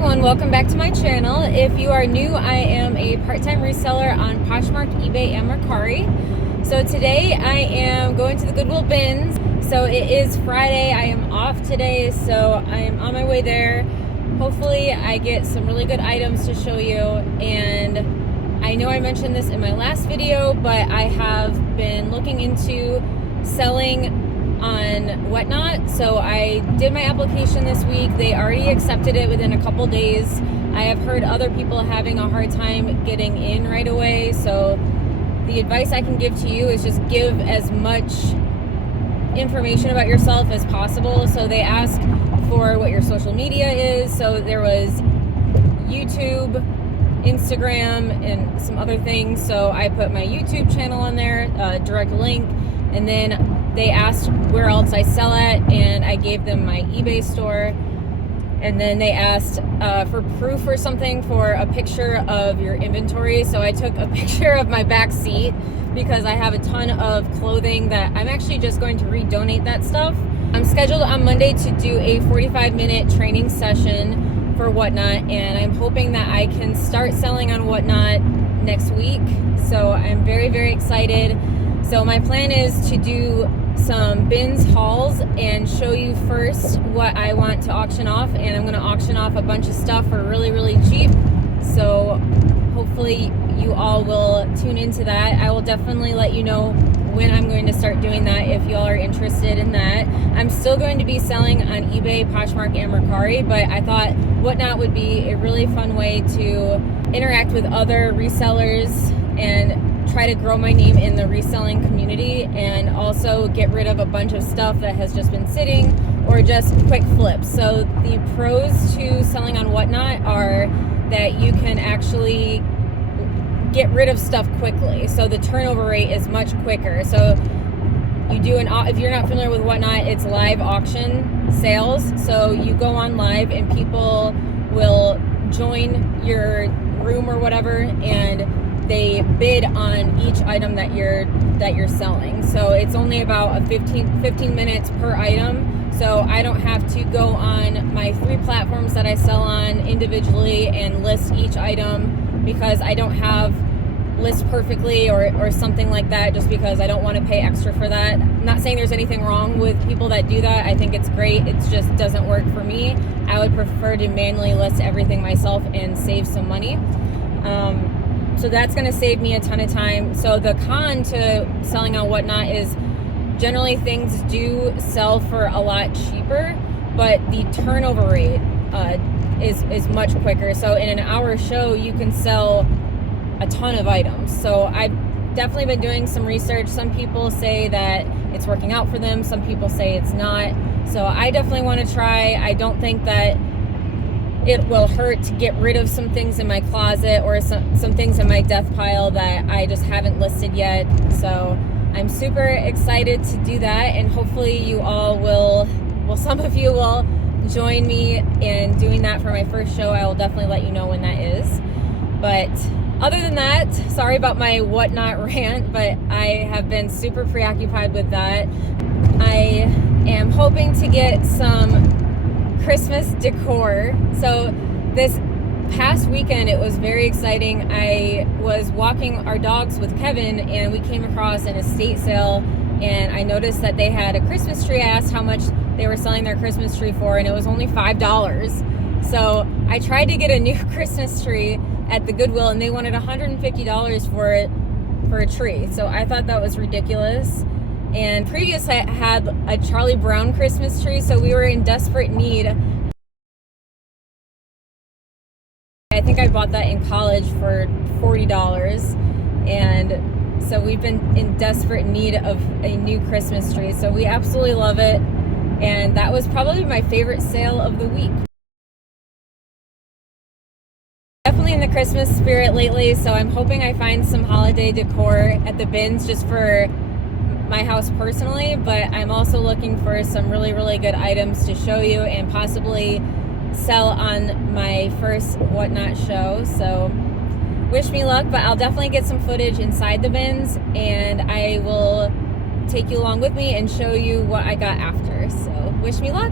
everyone, welcome back to my channel. If you are new, I am a part-time reseller on Poshmark, eBay, and Mercari. So today I am going to the Goodwill bins. So it is Friday, I am off today, so I am on my way there. Hopefully I get some really good items to show you, and I know I mentioned this in my last video, but I have been looking into selling on Whatnot. So I did my application this week. They already accepted it within a couple days. I have heard other people having a hard time getting in right away. So the advice I can give to you is just give as much information about yourself as possible. So they ask for what your social media is. So there was YouTube, Instagram, and some other things. So I put my YouTube channel on there, direct link, and then they asked where else I sell at, and I gave them my eBay store. And then they asked for proof or something, for a picture of your inventory. So I took a picture of my back seat because I have a ton of clothing that I'm actually just going to redonate that stuff. I'm scheduled on Monday to do a 45-minute training session for Whatnot, and I'm hoping that I can start selling on Whatnot next week. So I'm very, very excited. So my plan is to do some bins hauls and show you first what I want to auction off, and I'm going to auction off a bunch of stuff for really, really cheap. So hopefully you all will tune into that. I will definitely let you know when I'm going to start doing that if you all are interested in that. I'm still going to be selling on eBay, Poshmark, and Mercari, but I thought Whatnot would be a really fun way to interact with other resellers and try to grow my name in the reselling community, and also get rid of a bunch of stuff that has just been sitting or just quick flips. So the pros to selling on Whatnot are that you can actually get rid of stuff quickly. So the turnover rate is much quicker. So you do if you're not familiar with Whatnot, it's live auction sales. So you go on live and people will join your room or whatever, and they bid on each item that you're selling. So it's only about a 15 minutes per item. So I don't have to go on my 3 platforms that I sell on individually and list each item, because I don't have list perfectly or something like that, just because I don't want to pay extra for that. I'm not saying there's anything wrong with people that do that. I think it's great. It just doesn't work for me. I would prefer to manually list everything myself and save some money. So that's going to save me a ton of time. So the con to selling on Whatnot is generally things do sell for a lot cheaper, but the turnover rate is much quicker. So in an hour show, you can sell a ton of items. So I've definitely been doing some research. Some people say that it's working out for them. Some people say it's not. So I definitely want to try. I don't think that it will hurt to get rid of some things in my closet or some things in my death pile that I just haven't listed yet. So I'm super excited to do that, and hopefully you all will, some of you will join me in doing that for my first show. I will definitely let you know when that is. But other than that, sorry about my Whatnot rant, but I have been super preoccupied with that. I am hoping to get some Christmas decor. So this past weekend, it was very exciting. I was walking our dogs with Kevin, and we came across an estate sale, and I noticed that they had a Christmas tree. I asked how much they were selling their Christmas tree for, and it was only $5. So I tried to get a new Christmas tree at the Goodwill, and they wanted $150 for a tree. So I thought that was ridiculous. And previously I had a Charlie Brown Christmas tree, so we were in desperate need. I think I bought that in college for $40, and so we've been in desperate need of a new Christmas tree. So we absolutely love it, and that was probably my favorite sale of the week. Definitely in the Christmas spirit lately, so I'm hoping I find some holiday decor at the bins just for my house personally, but I'm also looking for some really, really good items to show you and possibly sell on my first Whatnot show. So wish me luck, but I'll definitely get some footage inside the bins, and I will take you along with me and show you what I got after. So wish me luck.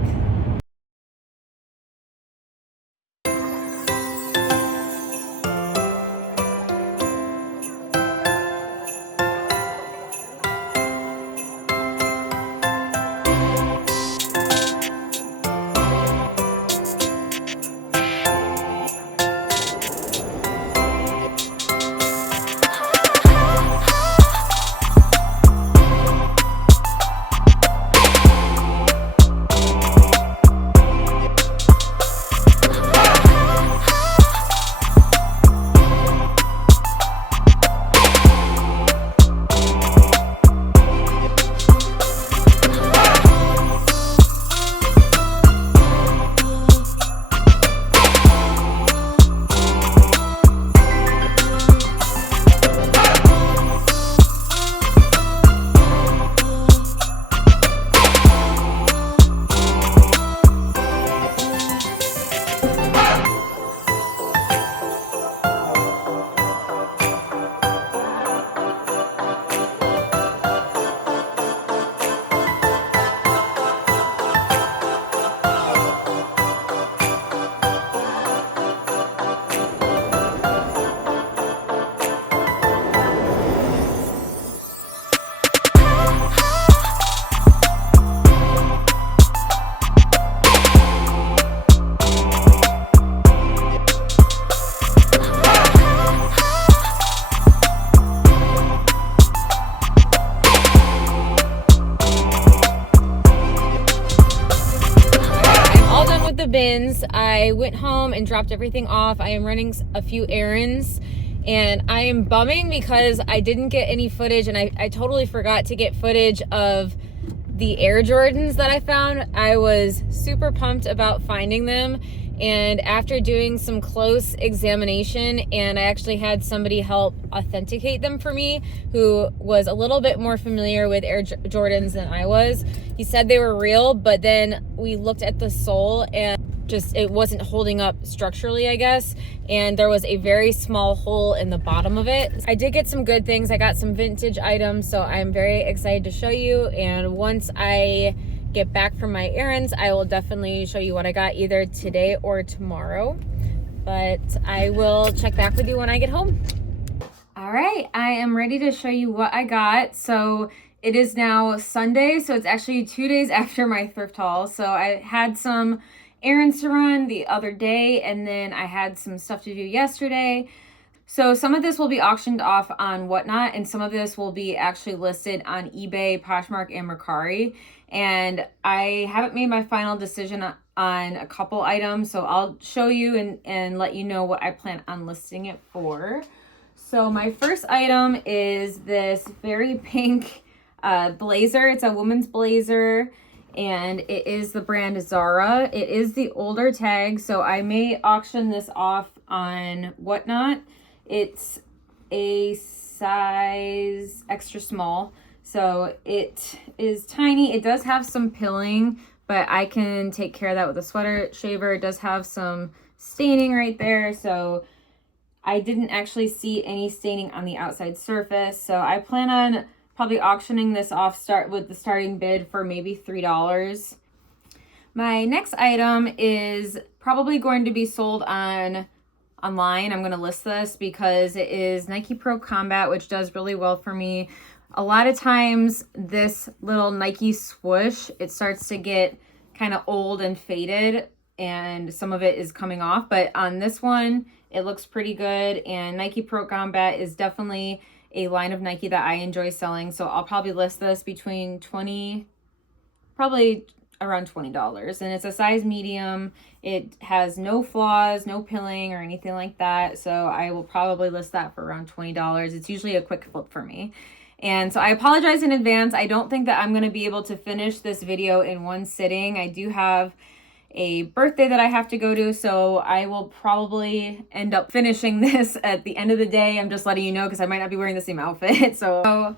is I went home and dropped everything off. I am running a few errands, and I am bumming because I didn't get any footage, and I totally forgot to get footage of the Air Jordans that I found. I was super pumped about finding them, and after doing some close examination, and I actually had somebody help authenticate them for me who was a little bit more familiar with Air Jordans than I was. He said they were real, but then we looked at the sole and just it wasn't holding up structurally, I guess, and there was a very small hole in the bottom of it. I did get some good things. I got some vintage items, so I'm very excited to show you, and once I get back from my errands, I will definitely show you what I got either today or tomorrow, but I will check back with you when I get home. All right, I am ready to show you what I got. So it is now Sunday, so it's actually 2 days after my thrift haul. So I had some errands to run the other day, and then I had some stuff to do yesterday. So some of this will be auctioned off on Whatnot, and some of this will be actually listed on eBay, Poshmark, and Mercari. And I haven't made my final decision on a couple items, so I'll show you and let you know what I plan on listing it for. So my first item is this very pink blazer. It's a woman's blazer, and it is the brand Zara. It is the older tag, so I may auction this off on Whatnot. It's a size extra small, so it is tiny. It does have some pilling, but I can take care of that with a sweater shaver. It does have some staining right there, so I didn't actually see any staining on the outside surface. So I plan on probably auctioning this off with the starting bid for maybe $3. My next item is probably going to be sold online. I'm going to list this because it is Nike Pro Combat, which does really well for me. A lot of times this little Nike swoosh, it starts to get kind of old and faded, and some of it is coming off, but on this one it looks pretty good. And Nike Pro Combat is definitely a line of Nike that I enjoy selling, so I'll probably list this between probably around $20, and it's a size medium. It has no flaws, no pilling or anything like that, so I will probably list that for around $20. It's usually a quick flip for me. And so I apologize in advance. I don't think that I'm going to be able to finish this video in one sitting. I do have a birthday that I have to go to, so I will probably end up finishing this at the end of the day. I'm just letting you know because I might not be wearing the same outfit. So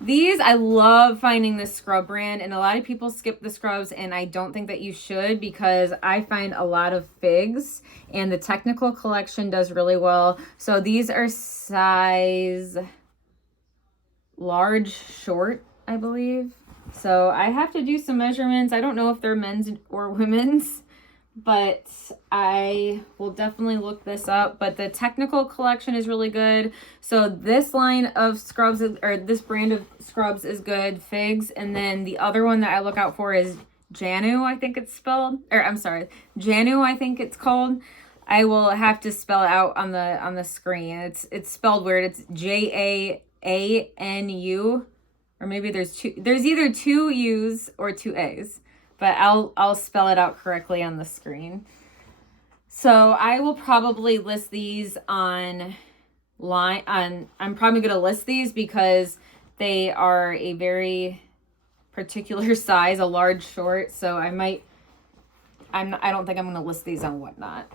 these, I love finding this scrub brand, and a lot of people skip the scrubs, and I don't think that you should, because I find a lot of figs, and the technical collection does really well. So these are size large short, I believe. So I have to do some measurements. I don't know if they're men's or women's, but I will definitely look this up. But the technical collection is really good. So this line of scrubs, or this brand of scrubs, is good, figs. And then the other one that I look out for is Janu, I think it's spelled, or I'm sorry, Janu, I think it's called. I will have to spell it out on the screen. It's spelled weird. It's Janu, or maybe there's either two U's or two A's, but I'll spell it out correctly on the screen. So I will probably list these I'm probably going to list these because they are a very particular size, a large short. So I don't think I'm going to list these on Whatnot.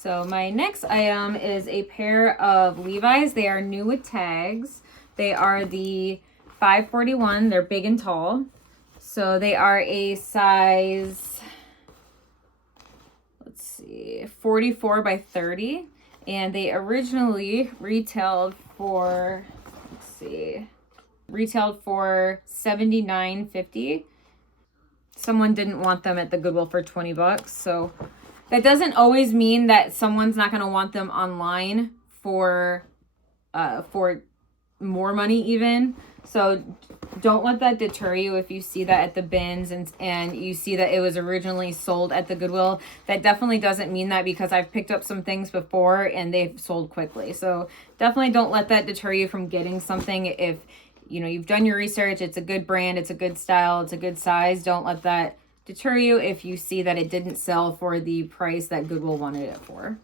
So my next item is a pair of Levi's. They are new with tags. They are the 541. They're big and tall. So they are a size, 44 by 30. And they originally retailed for, $79.50. Someone didn't want them at the Goodwill for $20. So that doesn't always mean that someone's not going to want them online for more money even. So don't let that deter you if you see that at the bins and you see that it was originally sold at the Goodwill. That definitely doesn't mean that, because I've picked up some things before and they've sold quickly. So definitely don't let that deter you from getting something if you know, you've done your research, it's a good brand, it's a good style, it's a good size, don't let that deter you if you see that it didn't sell for the price that Goodwill wanted it for.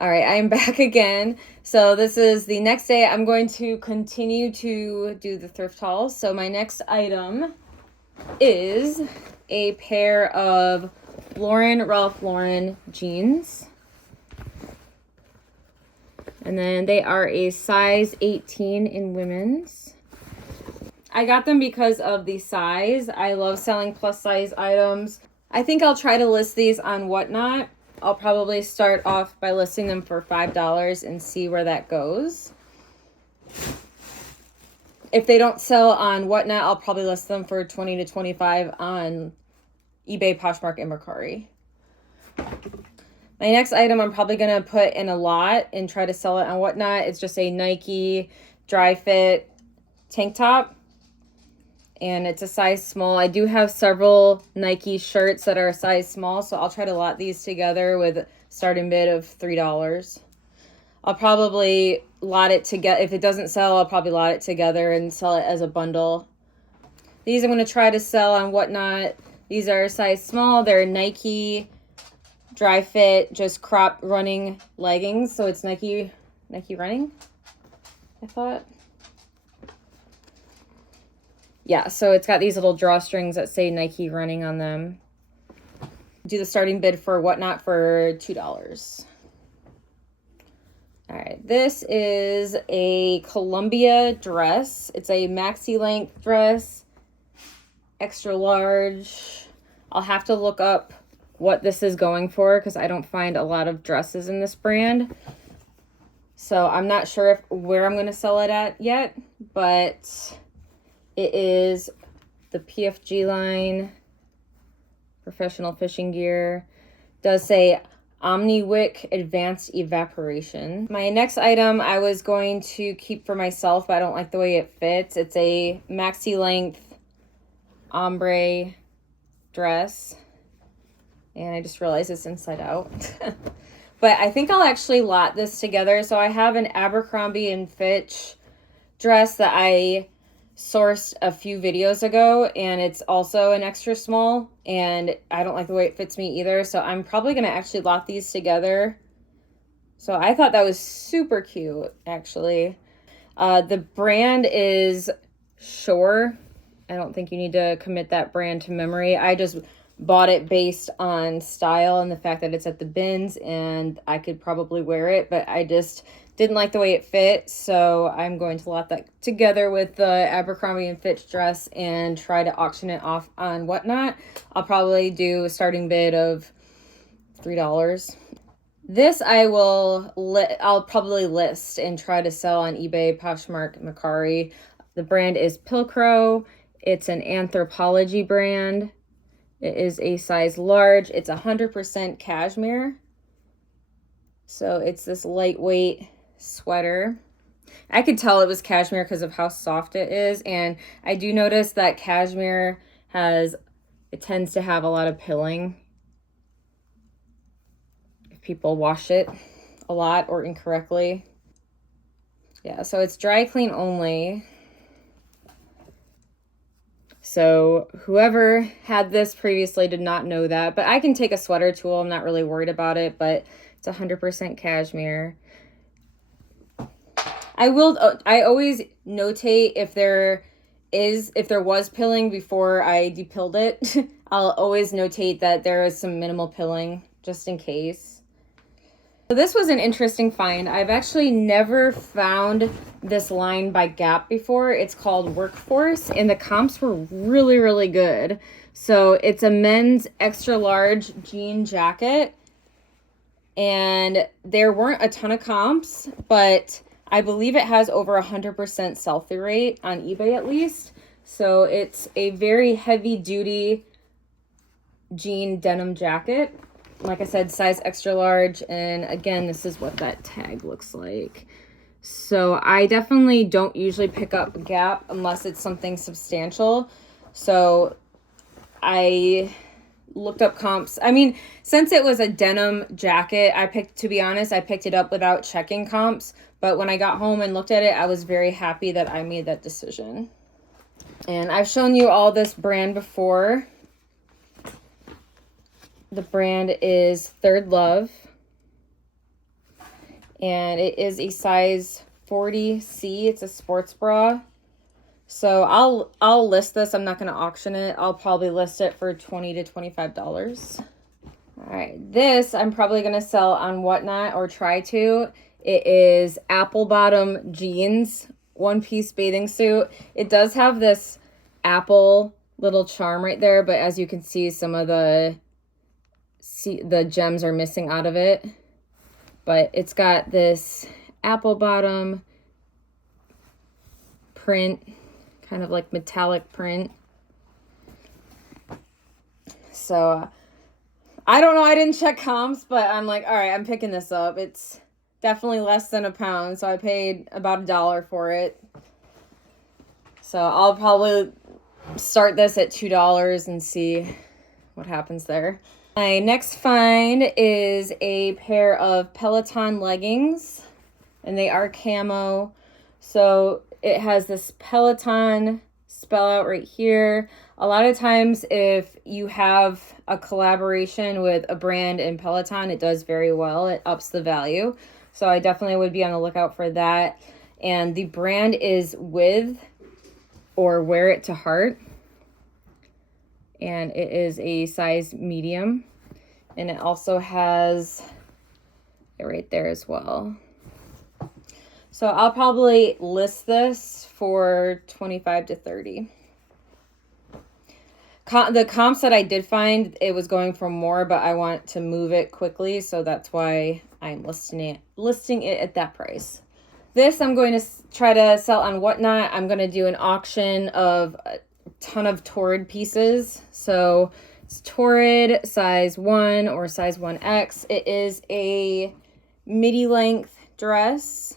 All right, I am back again. So this is the next day. I'm going to continue to do the thrift hauls. So my next item is a pair of Ralph Lauren jeans. And then they are a size 18 in women's. I got them because of the size. I love selling plus size items. I think I'll try to list these on Whatnot. I'll probably start off by listing them for $5 and see where that goes. If they don't sell on Whatnot, I'll probably list them for $20 to $25 on eBay, Poshmark, and Mercari. My next item I'm probably going to put in a lot and try to sell it on Whatnot. It's just a Nike dry fit tank top. And it's a size small. I do have several Nike shirts that are a size small, so I'll try to lot these together with a starting bid of $3. I'll probably lot it together. If it doesn't sell, I'll probably lot it together and sell it as a bundle. These I'm going to try to sell on Whatnot. These are a size small. They're Nike dry fit, just crop running leggings. So it's Nike running, I thought. Yeah, so it's got these little drawstrings that say Nike running on them. Do the starting bid for Whatnot for $2. All right, this is a Columbia dress. It's a maxi length dress, extra large. I'll have to look up what this is going for because I don't find a lot of dresses in this brand. So I'm not sure where I'm going to sell it at yet, but it is the PFG line, professional fishing gear. Does say Omni-Wick Advanced Evaporation. My next item I was going to keep for myself, but I don't like the way it fits. It's a maxi length ombre dress. And I just realized it's inside out. But I think I'll actually lot this together. So I have an Abercrombie and Fitch dress that I sourced a few videos ago, and it's also an extra small, and I don't like the way it fits me either. So I'm probably going to actually lot these together. So I thought that was super cute, actually. The brand is Shore. I don't think you need to commit that brand to memory. I just bought it based on style and the fact that it's at the bins and I could probably wear it, but I just didn't like the way it fit, so I'm going to lot that together with the Abercrombie and Fitch dress and try to auction it off on Whatnot. I'll probably do a starting bid of $3. This I'll probably list and try to sell on eBay, Poshmark, Mercari. The brand is Pilcrow. It's an Anthropologie brand. It is a size large. It's 100% cashmere. So it's this lightweight sweater. I could tell it was cashmere because of how soft it is. And I do notice that cashmere tends to have a lot of pilling if people wash it a lot or incorrectly. Yeah, so it's dry clean only. So whoever had this previously did not know that, but I can take a sweater tool. I'm not really worried about it, but it's 100% cashmere. I always notate if there was pilling before I depilled it. I'll always notate that there is some minimal pilling just in case. So this was an interesting find. I've actually never found this line by Gap before. It's called Workforce, and the comps were really, really good. So it's a men's extra large jean jacket, and there weren't a ton of comps, but I believe it has over 100% sell-through rate on eBay at least. So it's a very heavy-duty jean denim jacket. Like I said, size extra large, and again, this is what that tag looks like. So I definitely don't usually pick up Gap unless it's something substantial. So I looked up comps. I mean, since it was a denim jacket, to be honest, I picked it up without checking comps, But when I got home and looked at it, I was very happy that I made that decision. And I've shown you all this brand before. The brand is Third Love. And it is a size 40C. It's a sports bra. So I'll list this. I'm not going to auction it. I'll probably list it for $20 to $25. All right, this I'm probably going to sell on Whatnot or try to. It is apple bottom jeans, one-piece bathing suit. It does have this apple little charm right there, but as you can see, some of the gems are missing out of it. But it's got this apple bottom print, kind of like metallic print. So I don't know, I didn't check comps, but I'm like, all right, I'm picking this up. It's definitely less than £1, so I paid about $1 for it. So I'll probably start this at $2 and see what happens there. My next find is a pair of Peloton leggings, and they are camo. So it has this Peloton spell out right here. A lot of times if you have a collaboration with a brand in Peloton, it does very well. It ups the value. So I definitely would be on the lookout for that. And the brand is With or Wear It to Heart. And it is a size medium. And it also has it right there as well. So I'll probably list this for $25 to $30. The comps that I did find, it was going for more, but I want to move it quickly, so that's why I'm listing it at that price. This I'm going to try to sell on Whatnot. I'm going to do an auction of a ton of Torrid pieces. So it's Torrid size 1 or size 1X. It is a midi length dress.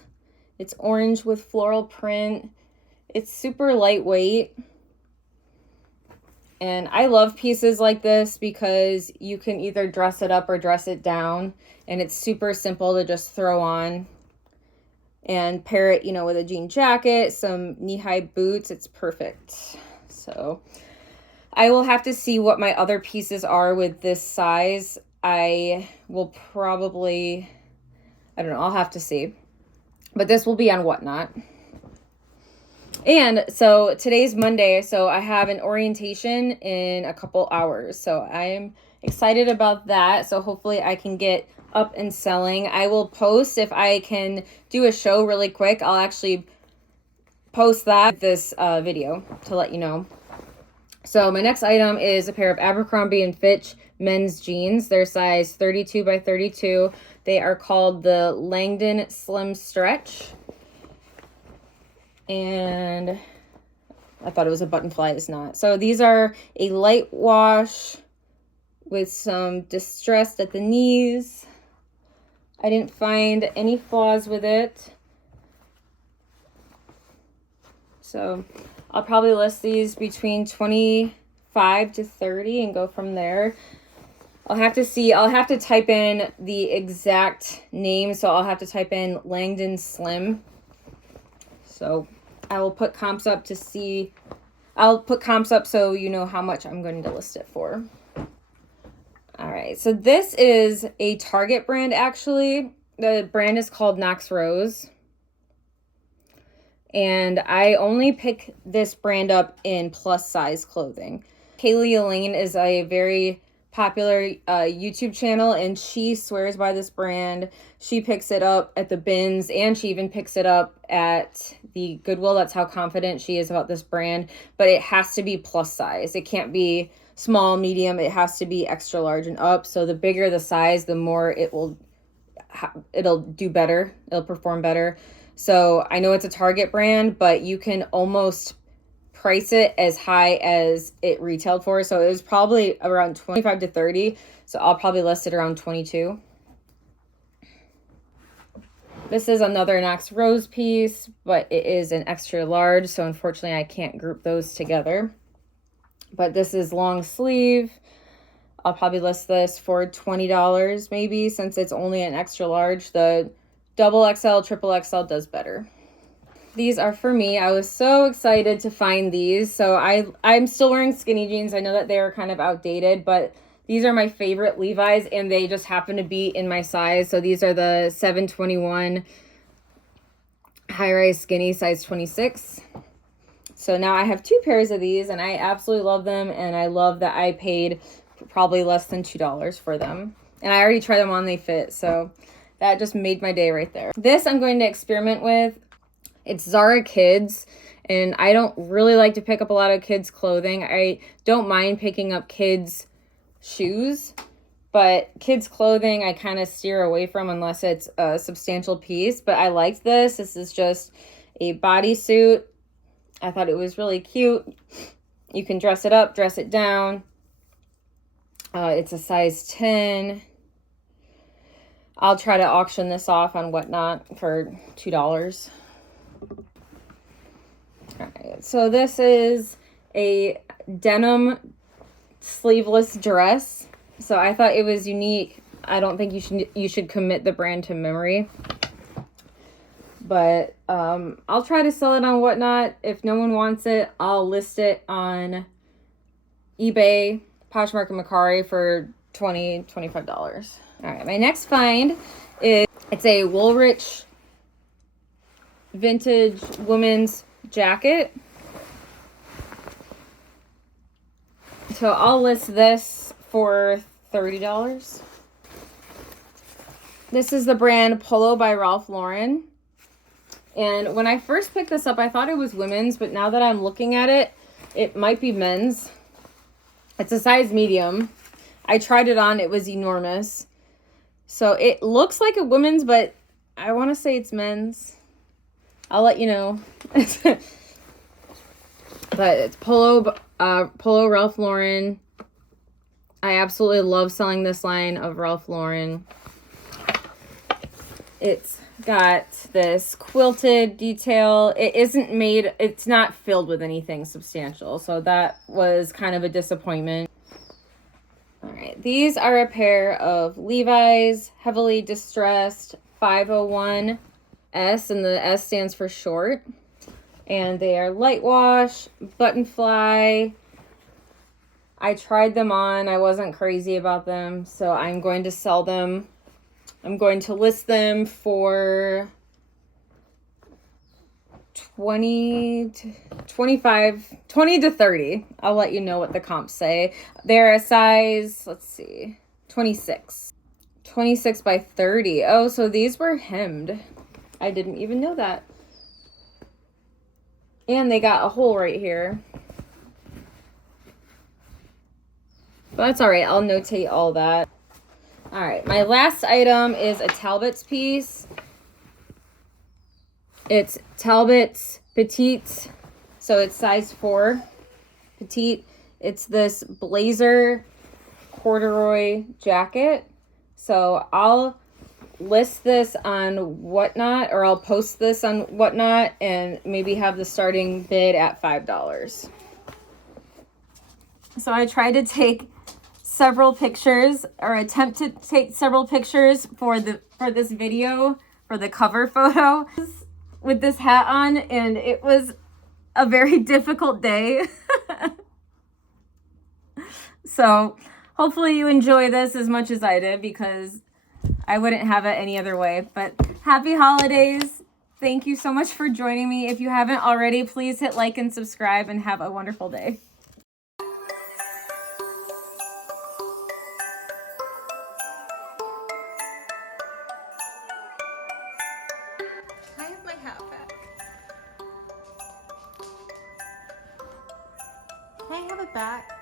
It's orange with floral print. It's super lightweight. And I love pieces like this because you can either dress it up or dress it down. And it's super simple to just throw on and pair it, with a jean jacket, some knee-high boots. It's perfect. So I will have to see what my other pieces are with this size. I will probably, I don't know, I'll have to see. But this will be on Whatnot. And so today's Monday, so I have an orientation in a couple hours. So I'm excited about that. So hopefully I can get up and selling. I will post if I can do a show really quick. I'll actually post that this video to let you know. So my next item is a pair of Abercrombie & Fitch men's jeans. They're size 32 by 32. They are called the Langdon Slim Stretch. And I thought it was a button fly. It's not. So these are a light wash with some distressed at the knees. I didn't find any flaws with it. So I'll probably list these between $25 to $30 and go from there. I'll have to see. I'll have to type in the exact name. So I'll have to type in Langdon Slim. So I will put comps up to see. I'll put comps up so you know how much I'm going to list it for. All right. So this is a Target brand, actually. The brand is called Knox Rose. And I only pick this brand up in plus size clothing. Kaylee Elaine is a very popular YouTube channel, and she swears by this brand. She picks it up at the bins, and she even picks it up at the Goodwill. That's how confident she is about this brand. But it has to be plus size. It can't be small, medium. It has to be extra large and up. So the bigger the size, the more it'll do better. It'll perform better. So I know it's a Target brand, but you can almost price it as high as it retailed for. So it was probably around $25 to $30. So I'll probably list it around $22. This is another Knox Rose piece, but it is an extra large. So unfortunately I can't group those together. But this is long sleeve. I'll probably list this for $20 maybe, since it's only an extra large. The double XL, triple XL does better. These are for me. I was so excited to find these. So I'm still wearing skinny jeans. I know that they are kind of outdated, but these are my favorite Levi's, and they just happen to be in my size. So these are the 721 high-rise skinny, size 26. So now I have 2 pairs of these, and I absolutely love them, and I love that I paid probably less than $2 for them. And I already tried them on, they fit, so that just made my day right there. This I'm going to experiment with. It's Zara Kids, and I don't really like to pick up a lot of kids' clothing. I don't mind picking up kids' shoes, but kids' clothing I kind of steer away from unless it's a substantial piece. But I liked this. This is just a bodysuit. I thought it was really cute. You can dress it up, dress it down. It's a size 10. I'll try to auction this off on Whatnot for $2. Alright, so this is a denim sleeveless dress. So I thought it was unique. I don't think you should commit the brand to memory. But I'll try to sell it on Whatnot. If no one wants it, I'll list it on eBay, Poshmark, and Mercari for $20, $25. All right, my next find is, it's a Woolrich vintage women's jacket. So I'll list this for $30. This is the brand Polo by Ralph Lauren. And when I first picked this up, I thought it was women's, but now that I'm looking at it, it might be men's. It's a size medium. I tried it on, it was enormous. So it looks like a women's, but I want to say it's men's. I'll let you know. But it's Polo Ralph Lauren. I absolutely love selling this line of Ralph Lauren. It's got this quilted detail. It's not filled with anything substantial, so that was kind of a disappointment. All right, these are a pair of Levi's heavily distressed 501S, and the S stands for short. And they are light wash, button fly. I tried them on. I wasn't crazy about them, so I'm going to sell them. I'm going to list them for $20 to $30. I'll let you know what the comps say. They're a size, let's see, 26. 26 by 30. Oh, so these were hemmed. I didn't even know that. And they got a hole right here. But that's all right. I'll notate all that. All right. My last item is a Talbot's piece. It's Talbot's Petite. So it's size 4 petite. It's this blazer corduroy jacket. So I'll list this on Whatnot, or I'll post this on Whatnot and maybe have the starting bid at $5. So I tried to take several pictures, or attempt to take several pictures for this video, for the cover photo with this hat on, and it was a very difficult day. So hopefully you enjoy this as much as I did, because I wouldn't have it any other way. But happy holidays. Thank you so much for joining me. If you haven't already, please hit like and subscribe, and have a wonderful day. Can I have my hat back? Can I have it back?